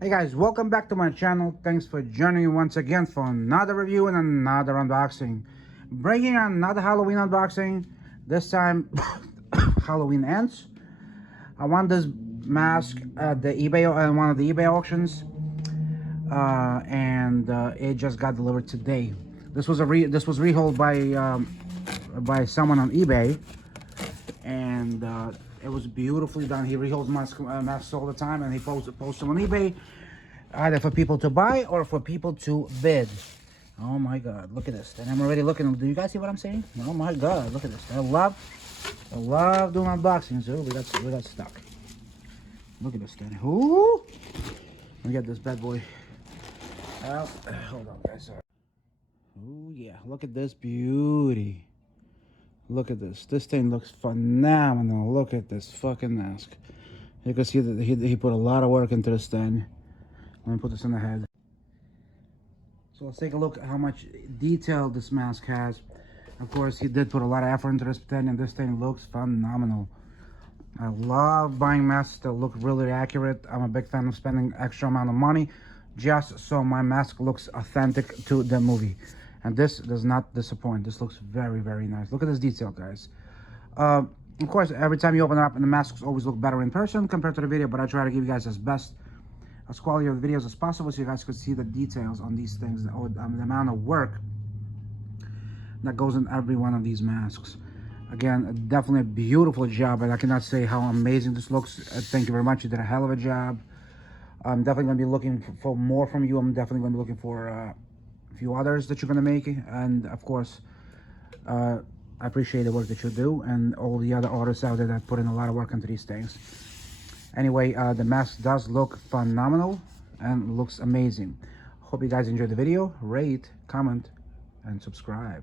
Hey guys, welcome back to my channel. Thanks for joining me once again for another review and another unboxing. Bringing another Halloween unboxing. This time, Halloween ends. I won this mask at the eBay one of the eBay auctions, and it just got delivered today. This was rehauled by someone on eBay, and it was beautifully done. He reholds masks all the time, and he posts them on eBay, either for people to buy or for people to bid. Oh my god, look at this. And I'm already looking. Do you guys see what I'm saying? Oh my god, look at this. I love doing unboxings. Oh, we got stuck. Look at this thing. Ooh, let me get this bad boy out. Hold on, guys. Oh yeah, look at this beauty. Look at this. This thing looks phenomenal. Look at this fucking mask. You can see that he put a lot of work into this thing. Let me put this in the head. So let's take a look at how much detail this mask has. Of course, he did put a lot of effort into this thing, and this thing looks phenomenal. I love buying masks that look really accurate. I'm a big fan of spending extra amount of money just so my mask looks authentic to the movie. And this does not disappoint. This looks very, very nice. Look at this detail, guys. Of course, every time you open it up, and the masks always look better in person compared to the video, but I try to give you guys as quality of the videos as possible so you guys could see the details on these things, or the amount of work that goes in every one of these masks. Again, definitely a beautiful job, and I cannot say how amazing this looks. Thank you very much. You did a hell of a job. I'm definitely going to be looking for more from you. I'm definitely going to be looking for a few others that you're going to make, and of course, I appreciate the work that you do, and all the other artists out there that put in a lot of work into these things. Anyway, the mask does look phenomenal and looks amazing. Hope you guys enjoyed the video. Rate, comment, and subscribe.